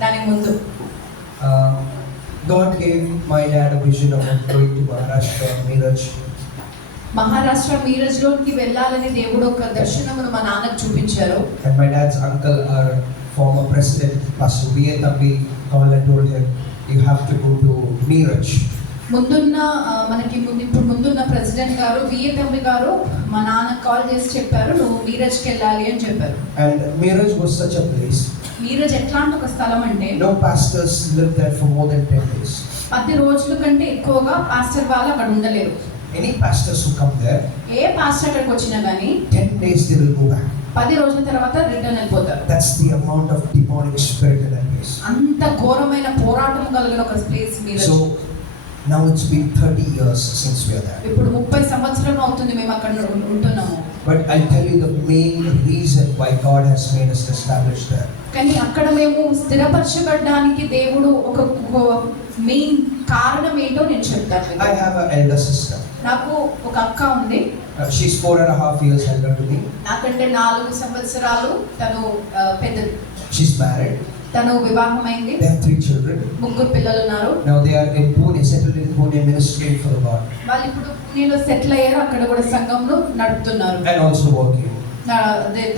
దానికి ముందు God gave my dad a vision of going to Maharashtra, Miraj. Maharashtra మీరజ్లోకి వెళ్ళాలని దేవుడు ఒక దర్శనమును మా నాన్నకు చూపించారు. And my dad's uncle, our former president, Pastor V.A. Thambi, called and told him, you have to go to Miraj. ఇప్పుడు ముందున్న president గారు VA తంబి గారు మా నాన్న కాల్ చేసి చెప్పారు, నువ్వు మీరజ్కి వెళ్ళాలి అని చెప్పారు. And Miraj was such a place. Miraj ఎట్లాంటి ఒక స్థలం అంటే No pastors lived there for more than 10 days. 10 రోజుల కంటే ఎక్కువగా పాస్టర్ వాళ్ళు అక్కడ ఉండలేరు. Any pastors who come there, A pastor అక్కడికి వచ్చినా కానీ 10 days they will go back. 10 రోజుల తర్వాత రిటర్న్ వెళ్ళిపోతారు. That's the amount of demonic spirit in that place. అంత ఘోరమైన పోరాటం కలిగిన ఒక place Miraj. So now it's been 30 years since we are there. ఇప్పుడు 30 సంవత్సరాలు అవుతుంది మేము అక్కడ ఉంటున్నాము. But I'll tell you the main reason why God has made us establish there. కానీ అక్కడ మేము స్థిరపరచబడడానికి దేవుడు ఒక మెయిన్ కారణం ఏంటో నేను చెప్తాను. I have an elder sister. నాకు ఒక అక్క ఉంది. She's 4.5 years elder to me. నాకంటే 4 సంవత్సరాలు తను పెద్దది. She's married. తను వివాహమైంది. They have 3 children. 3 పిల్లలు ఉన్నారు. Now they are in Pune, settled in Pune, ministering for the Lord. వాళ్ళు ఇప్పుడు పూణేలో సెటిల్ అయ్యారు. అక్కడ కూడా సంఘంలో నడుపుతున్నారు. And also working.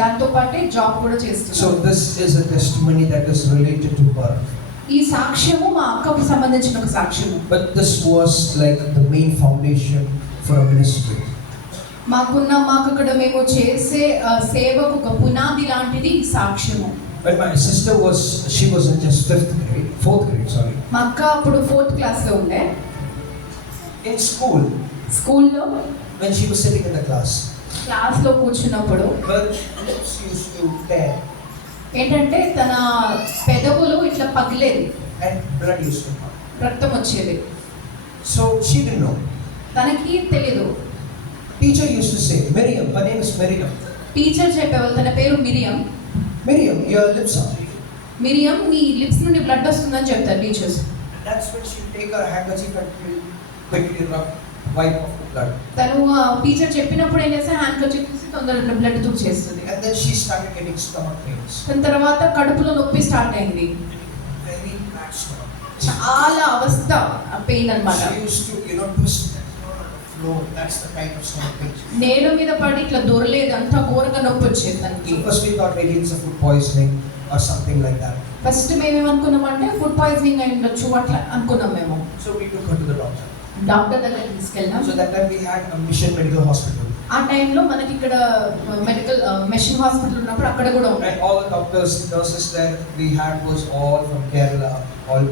దాంతో పాటే జాబ్ కూడా చేస్తున్నారు. So this is a testimony that is related to her. ఈ సాక్ష్యము మా అక్కకు సంబంధించిన ఒక సాక్ష్యము. But this was like the main foundation for a ministry. మాకు అక్కడ మేము చేసే సేవకు ఒక పునాది లాంటిది ఈ సాక్ష్యము. But my sister she was in just 4th grade, sorry. మా అక్క అప్పుడు 4th క్లాస్ లో ఉండే. In schoolలో when she was sitting in the class లో కూర్చున్నప్పుడు her lips used to tear ఏంటంటే తన పెదవులు ఇట్లా పగిలేది. and blood used to come. రక్తం వచ్చేది. So she didn't know. తనకి తెలియదు. Teacher used to say, Miriam, her name is Miriam. Teacher చెప్పేవాళ్ళు తన పేరు మిరియం. Miriam, your lips are bleeding. మిరియం నీ లిప్స్ నుండి బ్లడ్ వస్తుందని చెప్తారు teachers. That's when she take her handkerchief and quickly wipe off the blood. తను టీచర్ చెప్పినప్పుడు ఏం చేస్తే హ్యాండ్కర్చీఫ్ తీసి తొందరగా blood తుడిచేస్తుంది. And then she started getting stomach pains. దాని తర్వాత కడుపులో నొప్పి స్టార్ట్ అయింది. Very bad stomach. చాలా అవస్థ పెయిన్ అన్నమాట. She used to twist floor. That's the kind of stomach pain. నేల మీద పడి ఇట్లా దొరలేదు, అంత ఘోరంగా నొప్పి వచ్చేది తనకి. So first we thought maybe it's a food poisoning or something like that. First మేము ఏమనుకున్నామంటే ఫుడ్ పాయిజనింగ్ అయి ఉండొచ్చు అట్లా అనుకున్నాం మేము. So we took her to the doctor. Doctor దగ్గరికి తీసుకెళ్ళాం. So that time we had a Mission Medical Hospital. ఆ టైంలో మనకి ఇక్కడ మెడికల్ మిషన్ హాస్పిటల్ ఉన్నప్పుడు అక్కడ కూడా ఉంది. And all the doctors, nurses there we had was all from Kerala, all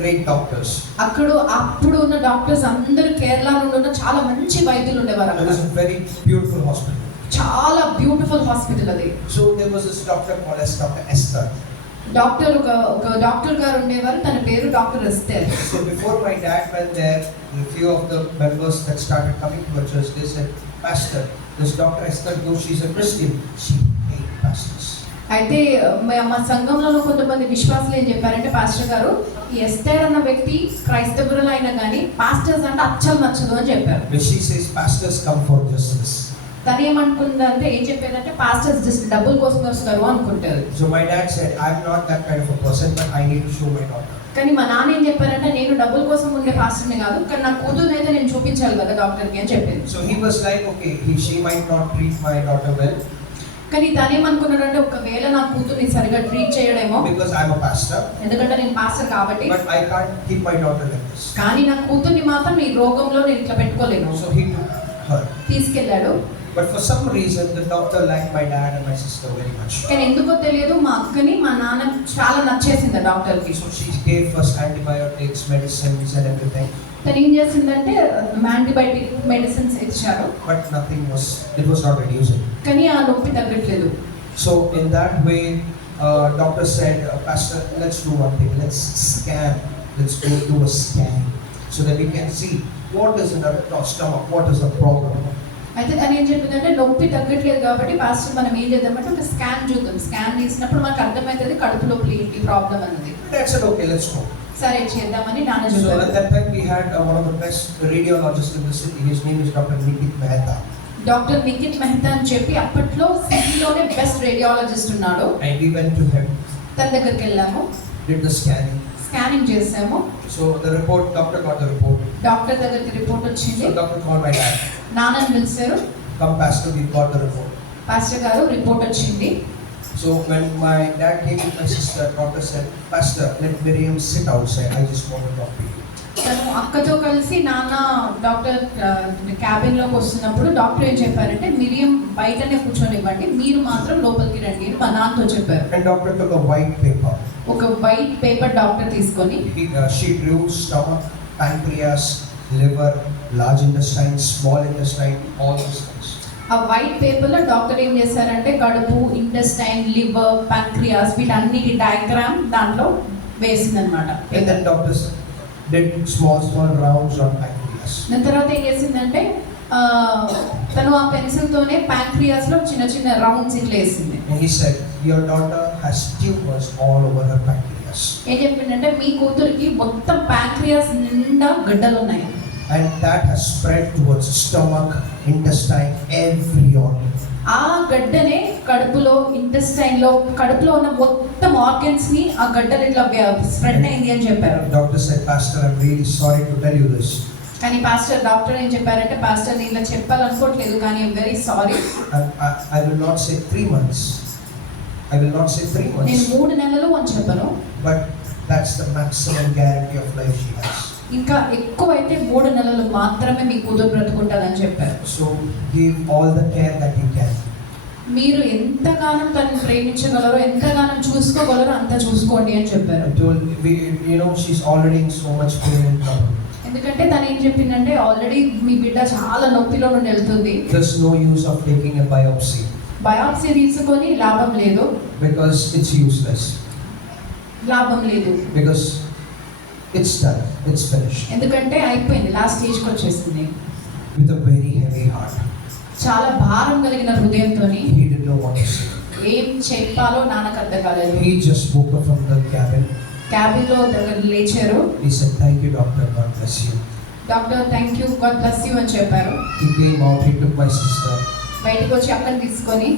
great doctors. అప్పుడు ఉన్న డాక్టర్స్ అందరూ కేరళ నుండి ఉన్న చాలా మంచి వైద్యులు ఉండేవారు. It was a very beautiful hospital. చాలా బ్యూటిఫుల్ హాస్పిటల్ అది. So there was this doctor called as Dr. Esther. ఒక డాక్టర్ గారు ఉండేవారు, తన పేరు doctor Esther. So before my dad went there, a few of the members that started coming to our church, they said, Pastor, this Dr. Esther, though she's a Christian, she hates pastors. అయితే మా సంఘంలో కొంతమంది విశ్వాసులు ఏం చెప్పారంటే, pastor గారు ఈ ఎస్తేర్ అన్న వ్యక్తి క్రైస్తవులైనా కానీ పాస్టర్స్ అంటే అచ్చలు నచ్చదు అని చెప్పారు. When she says pastors come for justice. తను ఏమనుకుందంటే ఏం చెప్పేదంటే పాస్టర్స్ జస్ట్ డబ్బుల కోసం వస్తారు అనుకుంటారు. So my dad said, I'm not that kind of a person, but I need to show my daughter. కానీ మా నాన్న ఏం చెప్పారంటే, నేను డబ్బుల కోసం ఉండే పాస్టర్ని కాదు, కానీ నా కూతురు అయితే నేను చూపించాలి కదా డాక్టర్కి అని చెప్పింది. So he was like, okay, she might not treat my daughter well. కానీ తను ఏమనుకున్నాడంటే, ఒకవేళ నా కూతుర్ని సరిగా treat చేయడమేమో, because I'm a pastor. ఎందుకంటే నేను పాస్టర్ కాబట్టి. But I can't keep my daughter like this. కానీ నా కూతుర్ని మాత్రం ఈ రోగంలో నేను ఇట్లా పెట్టుకోలేను. So he took her. తీసుకెళ్ళాడు. But for some reason the doctor liked my dad and my sister very much. కానీ ఎందుకో తెలియదు, మా అక్కని మా నాన్న చాలా నచ్చేసింది డాక్టర్కి. So she gave first antibiotics, medicines and everything. తను ఏం చేసిందంటే యాంటీబయాటిక్ మెడిసిన్స్ ఇచ్చారు. But it was not reducing. కానీ ఆ నొప్పి తగ్గట్లేదు. So in that way, doctor said, Pastor, let's do one thing. Let's go do a scan so that we can see what is in our stomach, what is the problem. అయితే తను ఏం చెప్పిందంటే, నొప్పి తగ్గట్లేదు కాబట్టి పాస్టర్ మనం ఏం చేద్దామంటే ఒక స్కాన్ చూద్దాం. స్కాన్ తీసినప్పుడు మనకు అర్థమవుతుంది కడుపు లోపల ఏంటి ప్రాబ్లం అన్నది. Dad said, okay, let's go. సరే చేద్దామని నాన్న So చెప్పారు. at that time we had one of the best radiologists in the city. His name is Dr. Nikit Mehta. Doctor Nikhit Mehta అని చెప్పి అప్పట్లో సిటీలోనే బెస్ట్ రేడియాలజిస్ట్ ఉన్నాడు. And we went to him. తన దగ్గరికి వెళ్ళాము. did the scanning. స్కానింగ్ చేసాము. So the report, doctor got the report. Doctor దగ్గరికి రిపోర్ట్ వచ్చింది. So doctor called my dad. నాన్నని పిలిచారు. Come pastor, we got the report. Pastor గారు రిపోర్ట్ వచ్చింది. So when my dad came with my sister, doctor said, Pastor, let Miriam sit outside. I just want to talk to you. తను అక్కతో కలిసి నాన్న doctor cabin లోకి వస్తున్నప్పుడు doctor ఏం చెప్పారంటే మిరియం బయటనే కూర్చొనివ్వండి, మీరు మాత్రం లోపలికి రండి అని మా నాన్నతో చెప్పారు. And doctor took a white paper. ఒక వైట్ పేపర్ డాక్టర్ తీసుకొని She drew stomach, pancreas, liver, large intestine, small intestine, all those things. ఆ వైట్ పేపర్ లో డాక్టర్ ఏం చేశారంటే కడుపు, ఇంటెస్టైన్, లివర్, ప్యాంక్రియాస్ వీటన్నిటి డయాగ్రామ్ దాంట్లో వేసిందనమాట. And then doctors did small rounds on pancreas. దాని తర్వాత ఏం చేసిందంటే తను ఆ పెన్సిల్ తోనే ప్యాంక్రియాస్ లో చిన్న చిన్న రౌండ్స్ ఇట్లా వేసింది. And he said, your daughter has tumors all over her pancreas. ఏం చెప్పిందంటే మీ కూతురికి మొత్తం ప్యాంక్రియాస్ నిండా గడ్డలు ఉన్నాయి. And that has spread towards stomach, intestine, every organ. ఆ గడ్డనే కడుపులో, ఇంటెస్టైన్ లో, కడుపులో ఉన్న మొత్తం ఆర్గన్స్ ని ఆ గడ్డలు ఇట్లా స్ప్రెడ్ అయింది అని చెప్పారు. Doctor said, Pastor, I'm really sorry to tell you this. కానీ డాక్టర్ ఏం చెప్పారంటే పాస్టర్ నేను ఇలా చెప్పాలనుకోవట్లేదు కానీ I'm very sorry. I will not say 3 months. I will not say 3 months. నేను 3 నెలలు అని చెప్పను. But that's the maximum guarantee of life she has. ఇంకా ఎక్కువైతే 3 నెలలు మాత్రమే మీ కూతురు బ్రతుకుంటాదని చెప్పారు. So give all the care that you can. మీరు ఎంతగానో తనని ప్రేమించగలరో, ఎంతగానో చూసుకోగలరో అంత చూసుకోండి అని చెప్పారు. I told you know she's already in so much pain and trouble. ఎందుకంటే తను ఏం చెప్పిందంటే ఆల్రెడీ మీ బిడ్డ చాలా నొప్పిలో నుండి వెళ్తుంది. There's no use of taking a biopsy. Biopsy తీసుకొని లాభం లేదు. Because it's useless. లాభం లేదు. Because it's done. It's finished. ఎందుకంటే అయిపోయింది, లాస్ట్ స్టేజ్కి వచ్చేసింది. With a very heavy heart. చాలా భారం కలిగిన హృదయంతోని He didn't know what to say. ఏం చెప్పాలో నాన్నకు అర్థం కాలేదు. He just woke up from the cabin. Cabin లో దగ్గర లేచారు. He said, thank you, doctor, God bless you. Doctor thank you, God bless you అని చెప్పారు. He came out, he took my sister. బయటకు వచ్చి అక్కని తీసుకొని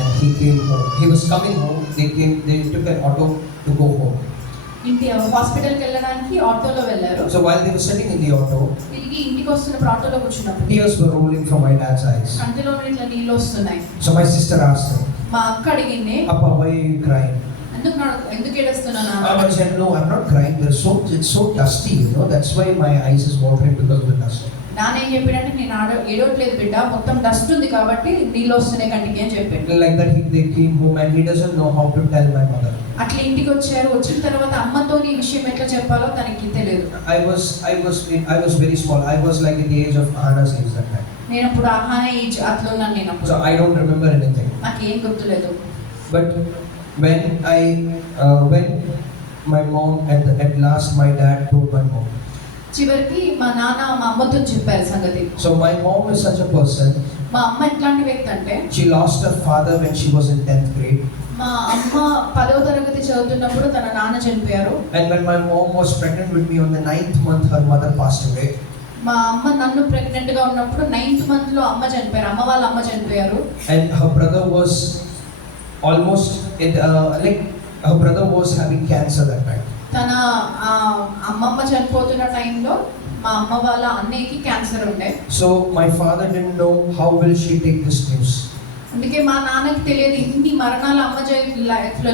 And he came home. He was coming home. They took an auto to go home. ఇంటి హాస్పిటల్కి వెళ్ళడానికి ఆటోలో వెళ్ళారు. So while they were sitting in the auto, తిరిగి ఇంటికి వస్తున్నప్పుడు ఆటోలో కూర్చున్నప్పుడు tears were rolling from my dad's eyes. కంటిలో ఇట్లా నీళ్ళు వస్తున్నాయి. So my sister asked him, మా అక్క అడిగింది, Appa, why are you crying? ఎందుకు ఏడుస్తున్నానా? I said, no, I'm not crying. It's so dusty, you know. That's why my eyes is watering because of the dust. నాన్న ఏం చెప్పాడంటే నేను ఏడవట్లేదు బిడ్డ, మొత్తం డస్ట్ ఉంది కాబట్టి నీళ్ళు వస్తున్నాయి కంటికి అని చెప్పాడు. Like that, they came home and he doesn't know how to tell my mother. అట్లా ఇంటికి వచ్చారు. వచ్చిన తర్వాత అమ్మతో ఈ విషయం ఎట్లా చెప్పాలో తనకి తెలియదు. I was very small. I was like in the age of Anna's age that time. నేను అప్పుడు ఆహాన ఏజ్ అట్లా ఉన్నాను నేను అప్పుడు. So I don't remember anything. నాకు ఏం గుర్తులేదు. But when my mom at last my dad told my mom. చివరికి మా నాన్న మా అమ్మతో చెప్పారు సంగతి. So my mom is such a person. మా అమ్మ ఎట్లాంటి వ్యక్తి అంటే She lost her father when she was in 10th grade. మా అమ్మ 10వ తరగతి చదువుతున్నప్పుడు తన నాన్న చనిపోయారు. And when my mom was pregnant with me on the 9th month, her mother passed away. మా అమ్మ నన్ను ప్రెగ్నెంట్ గా ఉన్నప్పుడు 9th మంత్ లో అమ్మ చనిపోయారు. అమ్మ వాళ్ళ అమ్మ చనిపోయారు. And her brother was almost her brother was having cancer that time. తన అమ్మమ్మ చనిపోతున్న టైంలో మా అమ్మ వాళ్ళ అన్నయ్యకి క్యాన్సర్ ఉండే. So my father didn't know how will she take this news. అందుకే మా నాన్నకి తెలియదు ఇన్ని మరణాలు అమ్మ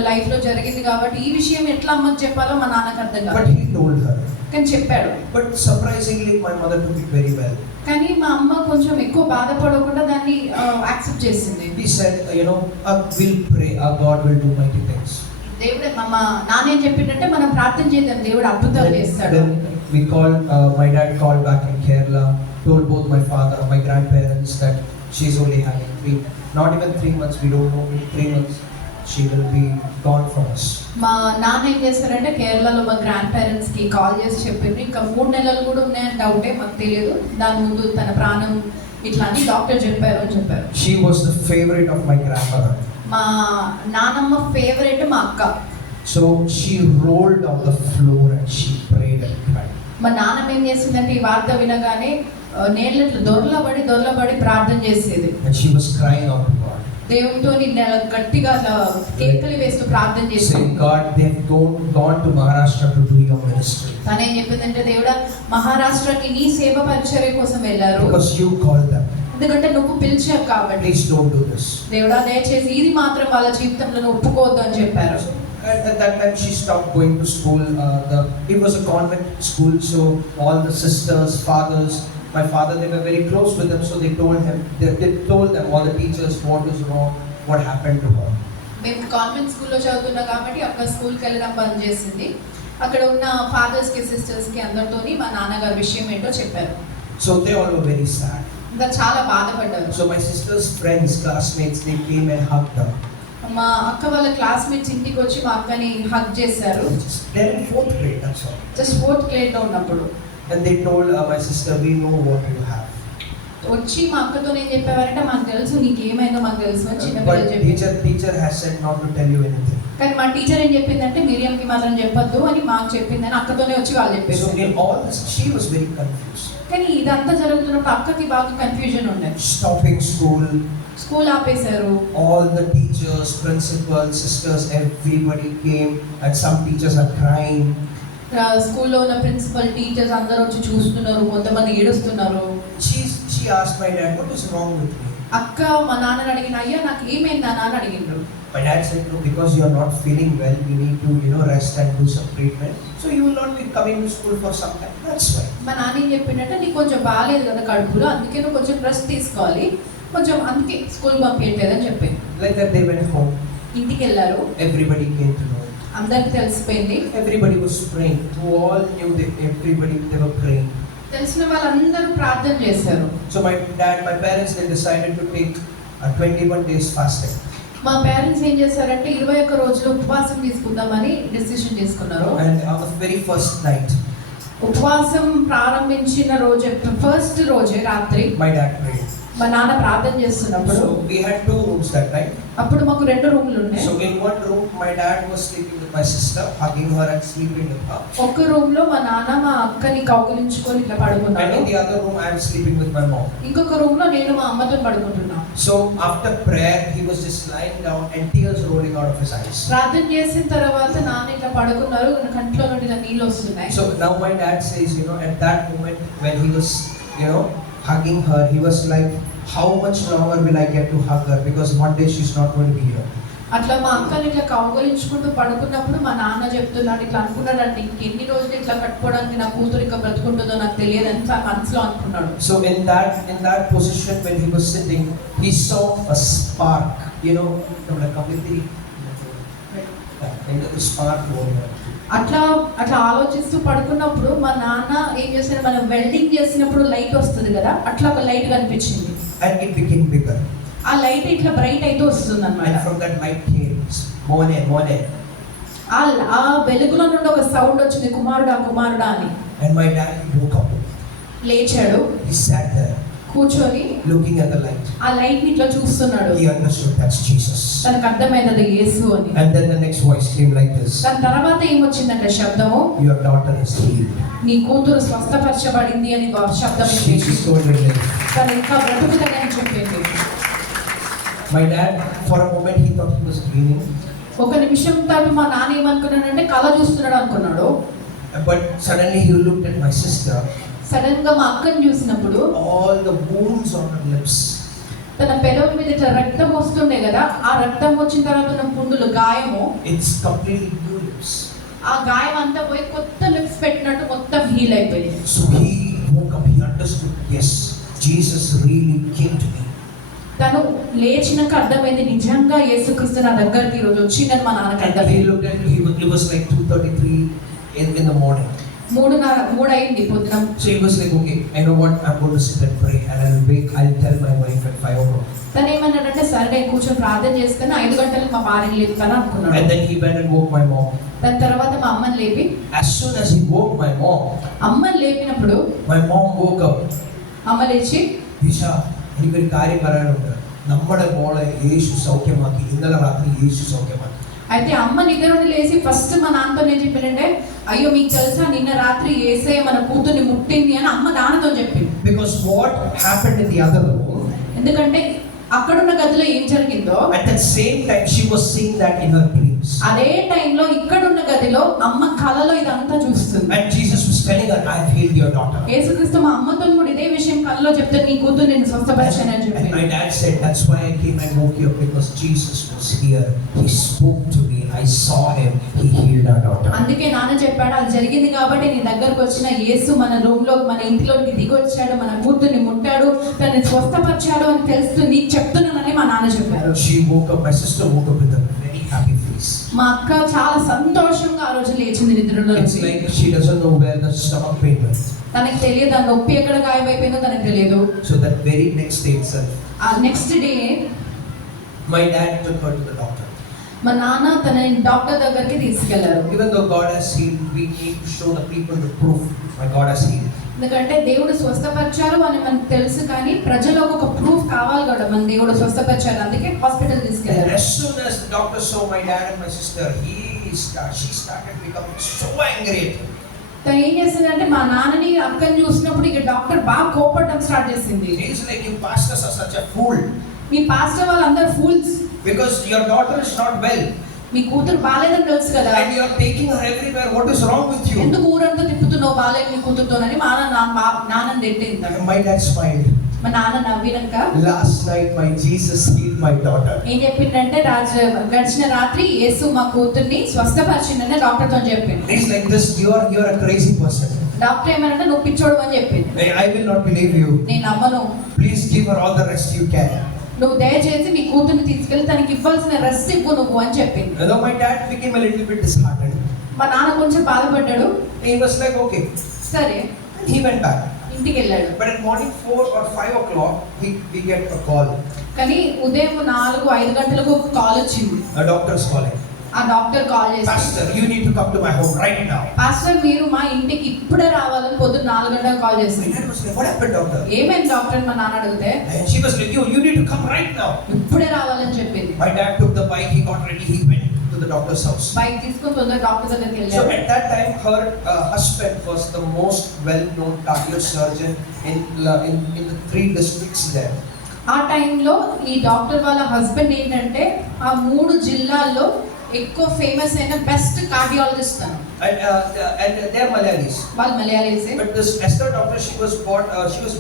లైఫ్ లో జరిగింది కాబట్టి ఈ విషయం ఎట్లా అమ్మకి చెప్పాలో మా నాన్నకి అర్థం కాదు. But he told her. కానీ చెప్పాడు. But surprisingly my mother took it very well. కానీ మా అమ్మ కొంచెం ఎక్కువ బాధపడకుండా దాన్ని యాక్సెప్ట్ చేసింది. He said, we'll pray, our God will do mighty things. దేవుడే మా నాన్న ఏం చెప్పిందంటే మనం ప్రార్థన చేద్దాం, దేవుడు అద్భుతాలు చేస్తాడు. Then we called, my dad called back in Kerala, told both my father, my grandparents that she's only having 3, not even 3 months, we don't know, in 3 months she will be gone from us. మా నాన్న ఏం చేస్తారంటే కేరళలో మా grand parents కి call చేసి చెప్పింది ఇంకా 3 నెలలు కూడా ఉన్నాయని డౌటే, మాకు తెలియదు, దాని ముందు తన ప్రాణం ఇట్లా అని డాక్టర్ చెప్పారు అని చెప్పారు. She was the favorite of my grandmother. మా నానమ్మ ఫేవరెట్ మా అక్క. So she rolled on the floor and she prayed and cried. మా నాన్నమ్మ ఏం చేసిందంటే ఈ వార్త వినగానే నేళ్ళట్లు దొర్లబడి ప్రార్థన చేసేది. And she was crying out to God. దేవునితో గట్టిగా అట్లా కేకలు వేస్తూ ప్రార్థన చేసి saying, God, they've gone to Maharashtra to do your ministry. తనేం చెప్పిందంటే దేవుడా మహారాష్ట్రకి నీ సేవ పరిచర్య కోసం వెళ్ళారు Because you called them. ఎందుకంటే నువ్వు పిలిచావు కాబట్టి Please don't do this. దేవుడా దయచేసి ఇది మాత్రం వాళ్ళ జీవితంలో నువ్వు ఒప్పుకోవద్దు అని చెప్పారు. And at that time she stopped going to school. It was a convent school, so all the sisters, fathers, my father, they were very close with them, so they told them, all the teachers, what is wrong, what happened to her. మేము convent స్కూల్లో చదువుతున్నాం కాబట్టి అక్కడ స్కూల్కి వెళ్ళడం బంద్ చేసింది. అక్కడ ఉన్న ఫాదర్స్కి సిస్టర్స్కి అందరితోని మా నాన్నగారి విషయం ఏంటో చెప్పారు. So they all were very sad. ఇంకా చాలా బాధపడ్డారు. So my sister's friends, classmates, they came and hugged her. మా అక్క వాళ్ళ క్లాస్మేట్స్ ఇంటికి వచ్చి మా అక్కని హగ్ చేశారు. They're in 4th grade, that's all. Just 4th గ్రేడ్లో ఉన్నప్పుడు And they told my sister, we know what you have. వచ్చి మా అక్కతో ఏం చెప్పేవారంటే మాకు తెలుసు నీకేమైందో మాకు తెలుసు అని చిన్న But పిల్లలు చెప్పారు. teacher has said not to tell you anything. కానీ మా టీచర్ ఏం చెప్పిందంటే మిరియంకి మాత్రం చెప్పొద్దు అని మాకు చెప్పిందని అక్కతోనే వచ్చి వాళ్ళు చెప్పారు. So in all this, she was very confused. కానీ ఇదంతా జరుగుతున్నప్పుడు అక్కకి బాగా కన్ఫ్యూజన్ ఉండేది. Stopping school, స్కూల్ ఆపేశారు. all the teachers, principals, sisters, everybody came, and some teachers are crying. స్కూల్లో ఉన్న ప్రిన్సిపల్ టీచర్స్ అందరూ వచ్చి చూస్తున్నారు, కొంతమంది ఏడుస్తున్నారు. She asked my dad, what is wrong with me? అక్క మా నాన్నని అడిగిన, అయ్యా నాకు ఏమైంది నాన్న అని అడిగిండ్రు. My dad said, no, because you are not feeling well, you need to rest and do some treatment. So you will not be coming to school for some time. That's why. మా నాన్న ఏం చెప్పిందంటే నీకు కొంచెం బాగాలేదు కదా కడుపులో, అందుకే నువ్వు కొంచెం రెస్ట్ తీసుకోవాలి, కొంచెం అందుకే స్కూల్ పంపించలేదని చెప్పింది. Like that they went home. ఇంటికి వెళ్ళారు. Everybody came to know. అందరికి తెలిసిపోయింది. Everybody was praying. Who all knew that they were praying. తెలిసిన వాళ్ళందరూ ప్రార్థన చేశారు. So my parents, they decided to take a 21 days fasting. మా పేరెంట్స్ ఏం చేశారంటే 21 రోజులు ఉపవాసం తీసుకుందామని డిసిషన్ తీసుకున్నారు. And on the very first night, ఉపవాసం ప్రారంభించిన రోజే ఫస్ట్ రోజే రాత్రి my dad prayed. మా నాన్న ప్రార్థన చేస్తున్నప్పుడు, So we had 2 rooms that night. అప్పుడు మాకు 2 రూమ్లు ఉన్నాయి. So in one room, my dad was sleeping with my sister, hugging her and sleeping with her. ఒక రూమ్ లో మా నాన్న మా అక్కని కౌగిలించుకొని ఇట్లా And పడుకున్నాడు. in the other room, I am sleeping with my mom. ఇంకొక రూమ్ లో నేను మా అమ్మతో పడుకుంటున్నా. So after prayer, he was just lying down and tears rolling out of his eyes. ప్రార్థన చేసిన తర్వాత నాన్న ఇట్లా పడుకున్నారు, కంట్లో నుండి ఇలా నీళ్ళు వస్తున్నాయి. So now my dad says, at that moment when he was, hugging her, he was like, how much longer will I get to hug her? Because one day she's not going to be here. అట్లా మా అక్కని ఇట్లా కౌగలించుకుంటూ పడుకున్నప్పుడు మా నాన్న చెప్తున్నాడు, ఇట్లా అనుకున్నాడంటే ఇంకెన్ని రోజులు ఇట్లా కట్టుకోవడానికి నా కూతురు ఇంకా బ్రతుకుంటుందో నాకు తెలియదు అని మనసులో అనుకున్నాడు. So in that position when he was sitting, he saw a spark, from the community, the spark going on. అట్లా ఆలోచిస్తూ పడుకున్నప్పుడు మా నాన్న ఏం చేశాడు, మనం వెల్డింగ్ చేసినప్పుడు లైట్ వస్తుంది కదా, అట్లా ఒక లైట్ కనిపించింది. And it became bigger. ఆ లైట్ ఇట్లా బ్రైట్ అయితే వస్తుంది అన్నమాట. And from that light came, Mone. ఆ వెలుగులో నుండి ఒక సౌండ్ వచ్చింది, కుమారుడా కుమారుడా అని. And my dad woke up. లేచాడు. He sat there, కూర్చొని looking at the light. ఆ లైట్ ని ఇట్లా చూస్తున్నాడు. He understood that's Jesus. తనకు అర్థమైంది యేసు అని. And then the next voice came like this. దాని తర్వాత ఏమొచ్చిందంటే శబ్దము, Your daughter is healed. నీ కూతురు స్వస్థపరచబడింది అని శబ్దం She is going to live. తను ఇంకా బ్రతుకుతుందని చెప్పింది. My dad, for a moment, he thought he was dreaming. ఒక నిమిషం తర్వాత మా నాన్న ఏమనుకున్నాడంటే కళ చూస్తున్నాడు అనుకున్నాడు. But suddenly he looked at my sister. Sudden గా మా అక్కని చూసినప్పుడు All the wounds on her lips. తన పెదవుల మీద ఇట్లా రక్తం వస్తుండే కదా, ఆ రక్తం వచ్చిన తర్వాత ఉన్న పుండులు గాయము, It's completely new lips. ఆ గాయం అంతా పోయి కొత్త లిప్స్ పెట్టినట్టు మొత్తం హీల్ అయిపోయింది. So he woke up, he understood, yes, Jesus really came to me. తను లేచినాక అర్థమైంది, నిజంగా యేసుక్రీస్తు నా దగ్గరికి ఈరోజు వచ్చిందని మా నాన్నకి And he అర్థమైంది. looked at me, it was like 2:33 in the morning. 3 అయింది పొద్దున. So he was like, okay, I know what, I'm going to sit and pray and I'll tell my wife at 5 o'clock. తను ఏమన్నాడంటే సరే నేను కూర్చొని ప్రార్థన చేస్తాను, 5 గంటలకు మా భార్యని లేపుతాను అనుకున్నాడు. And then he went and woke my mom. దాని తర్వాత మా అమ్మని లేపి, As soon as he woke my mom, అమ్మని లేపినప్పుడు my mom woke up. అమ్మ లేచి, Isha, എനിക്കൊരു കാര്യം പറയാനുണ്ട്. നമ്മുടെ മോളെ യേശു സൗഖ്യമാക്കി. ഇന്നലെ രാത്രി യേശു സൗഖ്യമാക്കി. అయితే అమ్మ నిద్ర నుండి లేచి ఫస్ట్ మా నాన్నతో ఏం చెప్పిందంటే, అయ్యో మీకు తెలుసా నిన్న రాత్రి యేసయ్య మన కూతుర్ని ముట్టింది అని అమ్మ నాన్నతో చెప్పింది. Because what happened in the other room, ఎందుకంటే అక్కడున్న గదిలో ఏం జరిగిందో at that same time she was seeing that in her dreams. అదే టైంలో ఇక్కడున్న గదిలో అమ్మ కలలో ఇదంతా చూస్తుంది. And Jesus was telling her, I have healed your daughter. యేసుక్రీస్తు మా అమ్మతో కూడా ఇదే విషయం కలలో చెప్తే నీ కూతురు నేను స్వస్థపరిచానని And చెప్పి. my dad said, that's why I came and woke you up, because Jesus was here. He spoke to me. I saw him. He healed our daughter. అందుకే నాన్న చెప్పాడు అది జరిగింది కాబట్టి నీ దగ్గరకు వచ్చిన యేసు మన రూమ్ లో మన ఇంటిలోకి దిగొచ్చాడు, మన కూతుర్ని ముట్టాడు, తనని స్వస్థపరిచాడు అని తెలుస్తూ నీకు చెప్తున్నానని మా నాన్న చెప్పారు. She woke up, my sister woke up with a very happy face. మా అక్క చాలా సంతోషంగా ఆ రోజు లేచింది నిద్రలో It's నుంచి. like she doesn't know where the stomach pain went. తనకి తెలియదు ఆ నొప్పి ఎక్కడ గాయమైపోయిందో తనకు తెలియదు. So that very next day itself, ఆ next day my dad took her to the doctor. మా నాన్న తనని డాక్టర్ దగ్గరికి తీసుకెళ్లారు. Even though God has healed, we need to show the people the proof my God has healed. ఎందుకంటే దేవుడు స్వస్థపరిచారు అని మనకు తెలుసు, కానీ ప్రజలకు ఒక ప్రూఫ్ కావాలి కదా మన దేవుడు స్వస్థపరిచారు. అందుకే హాస్పిటల్ And తీసుకెళ్లారు. as soon as the doctor saw my dad and my sister, she started becoming so angry at him. తను ఏం చేసిందంటే మా నాన్నని అక్కని చూసినప్పుడు ఇక డాక్టర్ బాగా కోపడడం స్టార్ట్ చేసింది. He's like, you pastors are such a fool, మీ పాస్టర్ వాళ్ళందరూ fools, because your daughter is not well మీ కూతురు బాలేదని తెలుసు కదా, and you are taking her everywhere. What is wrong with you? ఎందుకు ఊరంతా తిప్పుతున్నావు బాలేదు నీ కూతురుతోనని మా నాన్న తిట్టింది. And my dad smiled. మా నాన్న నవ్వినాక Last night my Jesus healed my daughter. ఏం చెప్పిండంటే గడిచిన రాత్రి యేసు మా కూతుర్ని స్వస్థపరిచిందని డాక్టర్ తో చెప్పింది. He's like this, you're a crazy person. Doctor ఏమనంటే నువ్వు పిచ్చోడు అని చెప్పింది. I will not believe you. నేను నమ్మను, Please give her all the rest you can. నువ్వు దయచేసి మీ కూతుర్ని తీసుకెళ్లి తనకి ఇవ్వాల్సిన రెస్ట్ ఇవ్వు నువ్వు అని చెప్పింది. Although my dad became a little bit disheartened, మా నాన్న కొంచెం బాధపడ్డాడు. he was like, okay. సరే He went back. ఇంటికి వెళ్ళాడు. But at morning 4 or 5 o'clock, we get a call. కానీ ఉదయం 4-5 గంటలకు ఒక కాల్ వచ్చింది. A doctor's calling. ఆ డాక్టర్ కాల్ చేసి, Pastor, you need to come to my home right now. Pastor మీరు మా ఇంటికి ఇప్పుడే రావాలని పొద్దున్న 4 గంటలకు కాల్ My చేసింది. dad was like, what happened, doctor? ఏమైంది డాక్టర్ అని మా నాన్న అడిగితే, And she was like, you need to come right now. ఇప్పుడే రావాలని చెప్పింది. My dad took the bike, he got ready, he went to the doctor's house. Bike తీసుకొని తొందరగా డాక్టర్ దగ్గరికి So వెళ్ళాడు. at that time, her husband was the most well-known cardio surgeon in the 3 districts there. ఆ టైంలో ఈ doctor వాళ్ళ husband ఏంటంటే ఆ 3 జిల్లాల్లో ఎక్కువ ఫేమస్ అయిన బెస్ట్ కార్డియాలజిస్ట్ తను. And they are Malayalis. వాళ్ళు మలయాళీసే. But this Esther doctor, she was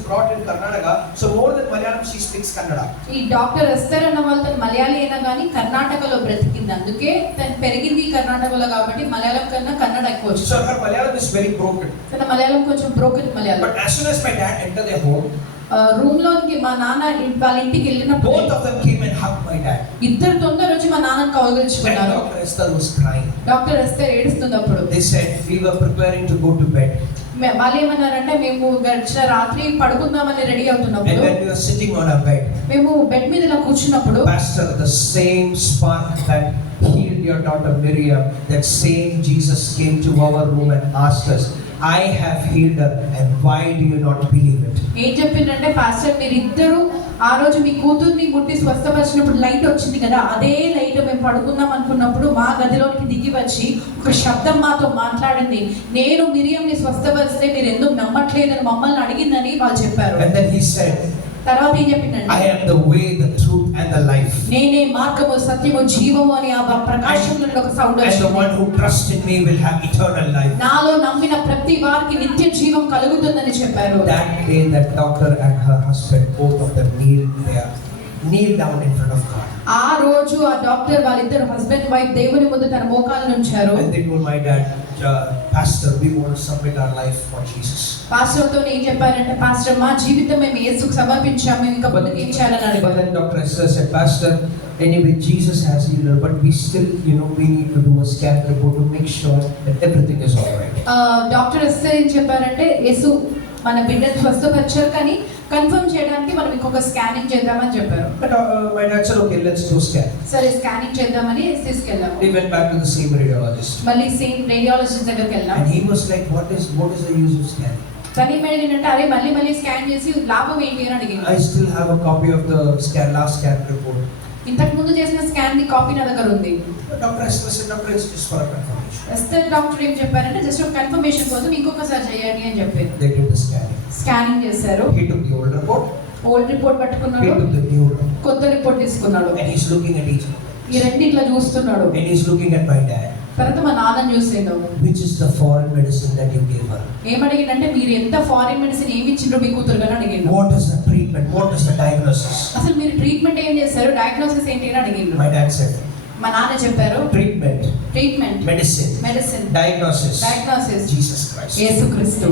brought in Karnataka. So more than Malayalam, she speaks Kannada. ఈ డాక్టర్ ఎస్తర్ అన్న వాళ్ళు తను మలయాళీ అయినా కానీ కర్ణాటకలో బ్రతికింది. అందుకే తను పెరిగింది కర్ణాటకలో కాబట్టి మలయాళం కన్నా కన్నడ ఎక్కువ వచ్చు. So her Malayalam is very broken. తన మలయాళం కొంచెం broken Malayalam. But as soon as my dad entered their home, room లోకి మా నాన్న వాళ్ళ ఇంటికి వెళ్ళినప్పుడు both of them came and hugged my dad. ఇద్దరు తొందర వచ్చి మా నాన్నని And కౌగిలించుకున్నారు. Dr. Esther was crying. Doctor Esther ఏడుస్తుంది అప్పుడు. They said, we were preparing to go to bed. వాళ్ళు ఏమన్నారంటే మేము గడిచిన రాత్రి పడుకుందామని రెడీ And అవుతున్నప్పుడు, when we were sitting on our bed, మేము బెడ్ మీద ఇలా కూర్చున్నప్పుడు, Pastor, the same spark that healed your daughter Miriam, that same Jesus came to our room and asked us, I have healed her, and why do you not believe it? ఏం చెప్పిందంటే pastor మీరిద్దరూ ఆ రోజు మీ కూతుర్ని ముట్టి స్వస్థపరిచినప్పుడు light వచ్చింది కదా, అదే లైట్ మేము పడుకుందాం అనుకున్నప్పుడు మా గదిలోకి దిగి వచ్చి ఒక శబ్దం మాతో మాట్లాడింది, నేను మిరియంని స్వస్థపరిస్తే మీరు ఎందుకు నమ్మట్లేదని మమ్మల్ని అడిగిందని వాళ్ళు చెప్పారు. And then he said, తర్వాత ఏం చెప్పిందండి, I am the way, the truth and the life. నేనే మార్గము సత్యము జీవము అని ఆ ప్రకాశంలో ఒక సౌండ్ And the వచ్చింది. one who trusts in me will have eternal life. నాలో నమ్మిన ప్రతి వారికి నిత్య జీవం కలుగుతుందని చెప్పారు. That day, that doctor and her husband, both of them kneel down in front of God. ఆ రోజు ఆ డాక్టర్ వాళ్ళిద్దరు హస్బెండ్ వైఫ్ దేవుని ముందు తన మోకాలను ఉంచారు. And they told my dad, Pastor, we want to submit our life for Jesus. Pastor తో ఏం చెప్పారంటే, పాస్టర్ మా జీవితం మేము యేసుకు సమర్పించాము, మేము ఇంకా ముందుకు ఏం చేయాలని But అడిగారు. then Dr. Esther said, Pastor, anyway, Jesus has healed her, but we still, we need to do a scan report to make sure that everything is all right. Doctor ఎస్తే ఏం చెప్పారంటే, యేసు మన బిడ్డను స్వస్థపరిచారు, కానీ కన్ఫర్మ్ చేయడానికి మనం ఇంకొక స్కానింగ్ చేద్దామని చెప్పారు. But my dad said, okay, let's do scan. సరే స్కానింగ్ చేద్దామని తీసుకెళ్ళాము. We went back to the same radiologist. మళ్ళీ సేమ్ రేడియాలజిస్ట్ దగ్గరికి వెళ్ళాం. And he was like, what is the use of scanning? కానీ ఏంటంటే అదే మళ్ళీ స్కాన్ చేసి లాభం ఏంటి అని అడిగింది. I still have a copy of the last scan report. ఇంతకు ముందు చేసిన స్కాన్ ది కాపీ నా దగ్గర ఉంది. But Dr. Esther said, Dr. it's just for a confirmation. Esther doctor ఏం చెప్పారంటే జస్ట్ ఒక కన్ఫర్మేషన్ కోసం ఇంకొకసారి చేయండి అని చెప్పారు. They did the scanning. Scanning చేశారు. He took the old report. Old report He పట్టుకున్నాడు, took the new one. కొత్త రిపోర్ట్ తీసుకున్నాడు. And he's looking at each one. ఈ రెండు ఇట్లా చూస్తున్నాడు. And he's looking at my dad. తర్వాత మా నాన్న చూసిండు. Which is the foreign medicine that you gave her? ఏమడిగిందంటే మీరు ఎంత ఫారిన్ మెడిసిన్ ఏమి ఇచ్చిండ్రో మీ కూతురు అని అడిగిండు. What is the treatment? What is the diagnosis? అసలు మీరు ట్రీట్మెంట్ ఏం చేశారు, డయాగ్నోసిస్ ఏంటి అని అడిగిండు. My dad said, మా నాన్న చెప్పారు treatment, treatment, medicine, medicine, diagnosis, diagnosis Jesus Christ. యేసుక్రీస్తు.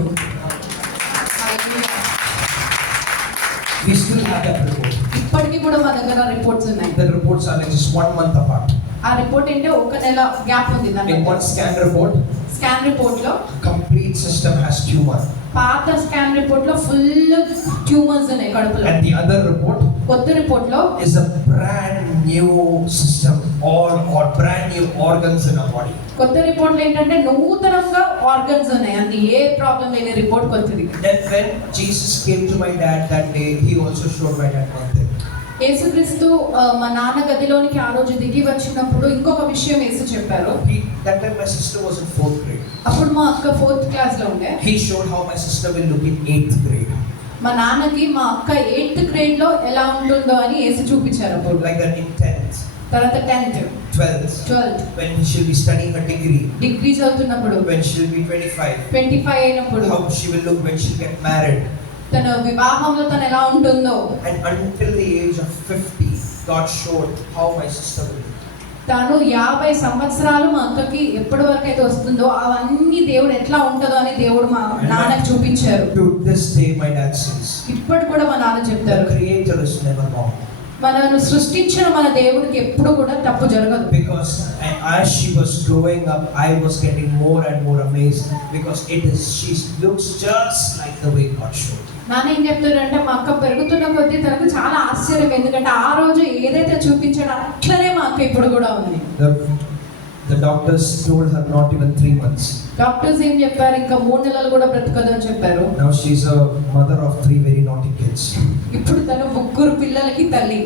We still have that report. ఇప్పటికీ కూడా మా దగ్గర రిపోర్ట్స్ ఉన్నాయి. The reports are like just 1 month apart. ఆ రిపోర్ట్ ఏంటంటే ఒక నెల గ్యాప్ ఉంది In దాని one scan report, scan report లో complete system has tumor. పాత స్కాన్ రిపోర్ట్ లో ఫుల్ ట్యూమర్స్ ఉన్నాయి కడుపులో. And the other report కొత్త రిపోర్ట్ లో is a brand new system, all or brand new organs in our body. కొత్త report ఏంటంటే నూతనంగా ఆర్గన్స్ ఉన్నాయి, అది ఏ ప్రాబ్లం లేని రిపోర్ట్ కొత్తది. Then when Jesus came to my dad that day, he also showed my dad one thing. యేసుక్రీస్తు మా నాన్న గదిలోనికి ఆ రోజు దిగి వచ్చినప్పుడు ఇంకొక విషయం యేసు చెప్పారు. That time my sister was in 4th grade. అప్పుడు మా అక్క 4th క్లాస్ లో ఉండే. He showed how my sister will look in 8th grade. మా నాన్నకి మా అక్క 8th గ్రేడ్ లో ఎలా ఉంటుందో అని యేసు చూపించారు. అప్పుడు Like that in 10th, తర్వాత 10th, 12th, when she'll be studying her degree, degree చదువుతున్నప్పుడు, when she'll be 25, 25 అయినప్పుడు, how she will look when she'll get married. తన వివాహంలో తను ఎలా ఉంటుందో. And until the age of 50, God showed how my sister will look. తాను 50 సంవత్సరాలు మా అక్కకి ఎప్పటి వరకు అయితే వస్తుందో అవన్నీ దేవుడు ఎట్లా ఉంటుందో అని దేవుడు మా నాన్నకి చూపించారు. To this day, my dad says, ఇప్పటి కూడా మా నాన్న చెప్తారు, the Creator is never wrong. మనను సృష్టించిన మన దేవుడికి ఎప్పుడు కూడా తప్పు జరగదు. Because as she was growing up, I was getting more and more amazed because she looks just like the way God showed. నాన్న ఏం చెప్తారంటే మా అక్క పెరుగుతున్న కొద్దీ తనకు చాలా ఆశ్చర్యం, ఎందుకంటే ఆ రోజు ఏదైతే చూపించాడో అట్లనే మా అక్క ఇప్పుడు కూడా ఉంది. The doctors told her not even 3 months. Doctors ఏం చెప్పారు, ఇంకా 3 నెలలు కూడా బ్రతకదు అని చెప్పారు. Now she's a mother of 3 very naughty kids. ఇప్పుడు తను 3 పిల్లలకి తల్లి.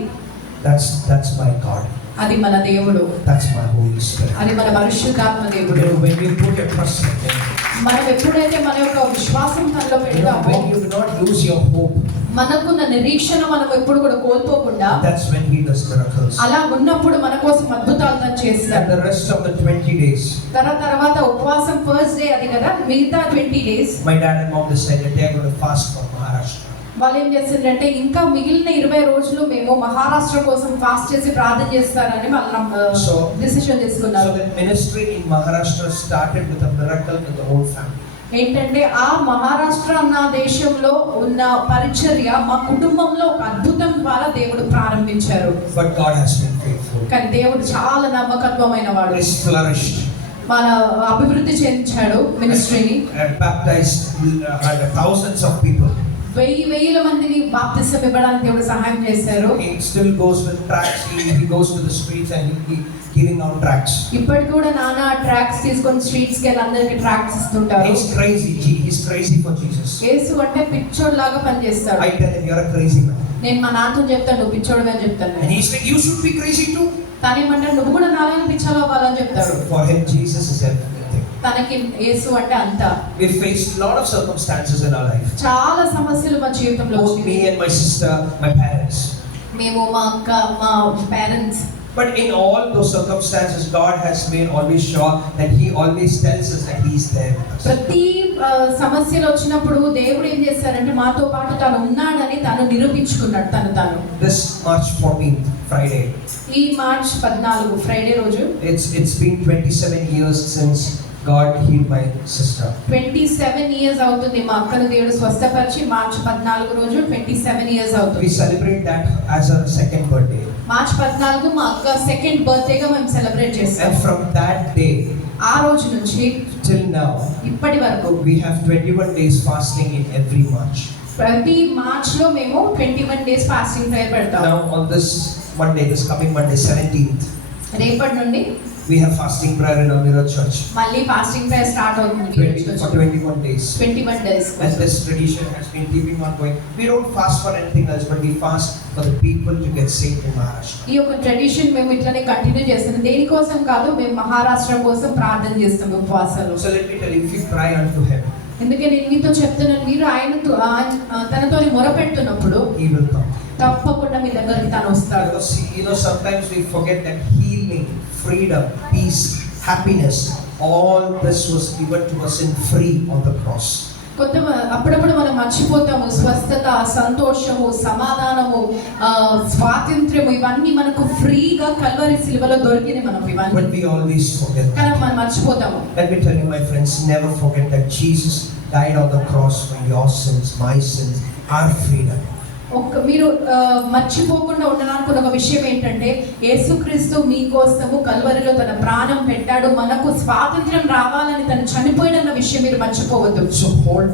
That's my God. అది మన దేవుడు, That's my Holy Spirit. అది మన పరిశుద్ధాత్మ దేవుడు. When you put your trust in Him, మనం ఎప్పుడైతే మన యొక్క విశ్వాసం తనలో పెడతామో, when you do not lose your hope, మనకున్న నిరీక్షణ మనం ఎప్పుడు కూడా కోల్పోకుండా, that's when He does miracles. అలా ఉన్నప్పుడు మన కోసం అద్భుతాలు తను చేస్తాడు. And the rest of the 20 days, తర్వాత ఉపవాసం ఫస్ట్ డే అది కదా, మిగతా 20 days my dad and mom decided they are going to fast for Maharashtra. వాళ్ళు ఏం చేస్తుందంటే ఇంకా మిగిలిన 20 రోజులు మేము మహారాష్ట్ర కోసం ఫాస్ట్ చేసి ప్రార్థన చేస్తారని వాళ్ళు డిసిషన్ తీసుకున్నారు. So the ministry in Maharashtra started with a miracle in the whole family. ఏంటంటే ఆ మహారాష్ట్ర అన్న దేశంలో ఉన్న పరిచర్య మా కుటుంబంలో ఒక అద్భుతం ద్వారా దేవుడు ప్రారంభించారు. But God has been faithful. కానీ దేవుడు చాలా నమ్మకత్వమైన వాడు. It's flourished. మన అభివృద్ధి చెందించాడు మినిస్ట్రీని. And baptized thousands of people. వేల మందిని బాప్తిసం ఇవ్వడానికి దేవుడు సహాయం చేశారు. He still goes with tracts. He goes to the streets and he giving out tracts. ఇప్పటికి కూడా నాన్న ట్రాక్స్ తీసుకొని స్ట్రీట్స్ కి వెళ్ళి అందరికి ట్రాక్స్ ఇస్తుంటారు. He's crazy. He's crazy for Jesus. యేసు అంటే పిచ్చోడ్ లాగా పనిచేస్తాడు. I tell him you're a crazy man. నేను మా నాన్నతో చెప్తాను నువ్వు పిచ్చోడు అని చెప్తాను. And he's like you should be crazy too. తనేమంటాడు నువ్వు కూడా నాలాగా పిచ్చోడు అవ్వాలని చెప్తాడు. For him Jesus is everything. తనకి యేసు అంటే అంత. We faced a lot of circumstances in our life. చాలా సమస్యలు మా జీవితంలో Both వచ్చాయి. me and my sister, my parents. మేము మా అక్క మా parents. But in all those circumstances, God has made always sure that He always tells us that He is there with us. ప్రతి సమస్యలు వచ్చినప్పుడు దేవుడు ఏం చేశారంటే మాతో పాటు తను ఉన్నాడని తను నిరూపించుకున్నాడు తను. This March 14th, Friday. ఈ మార్చ్ 14 ఫ్రైడే రోజు. It's been 27 years since God healed my sister. 27 years అవుతుంది మా అక్కను దేవుడు స్వస్థపరిచి. మార్చ్ 14 రోజు 27 years We అవుతుంది. celebrate that as our second birthday. March 14 మా అక్క సెకండ్ బర్త్డేగా మేము సెలబ్రేట్ చేస్తాం. And from that day ఆ రోజు నుంచి till now, ఇప్పటి వరకు we have 21 days fasting in every March. ప్రతి మార్చ్ లో మేము 21 days ఫాస్టింగ్ ప్రేయర్ పెడతాం. Now on this Monday, this coming Monday, 17th, రేపటి నుండి we have fasting prayer in Amira Church. మళ్ళీ ఫాస్టింగ్ ప్రేయర్ స్టార్ట్ అవుతుంది. 21 days. 21 days. And this tradition has been keeping on going. We don't fast for anything else, but we fast for the people to get saved in Maharashtra. ఈ యొక్క tradition మేము ఇట్లానే continue చేస్తున్నాం. దేనికోసం కాదు, మేము మహారాష్ట్ర కోసం ప్రార్థన చేస్తాం ఉపవాసాలు. So let me tell you, if you cry unto Him, ఎందుకంటే నేను మీతో చెప్తున్నాను, మీరు తనతోని మొరపెడుతున్నప్పుడు He will come. తప్పకుండా మీ దగ్గరికి తను వస్తాడు. Because, sometimes we forget that healing, freedom, peace, happiness, all this was given to us in free on the cross. అప్పుడప్పుడు మనం మర్చిపోతాము, స్వస్థత, సంతోషము, సమాధానము, స్వాతంత్ర్యము ఇవన్నీ మనకు ఫ్రీగా కల్వరి సిలువలో దొరికింది. మనం ఇవన్నీ But we always forget. కానీ మనం మర్చిపోతాము. Let me tell you, my friends, never forget that Jesus died on the cross for your sins, my sins, our freedom. మీరు మర్చిపోకుండా ఉండాలనుకున్న ఒక విషయం ఏంటంటే, యేసుక్రీస్తు మీకోసము కల్వరిలో తన ప్రాణం పెట్టాడు, మనకు స్వాతంత్ర్యం రావాలని తను చనిపోయిన విషయం మీరు మర్చిపోవద్దు. So hold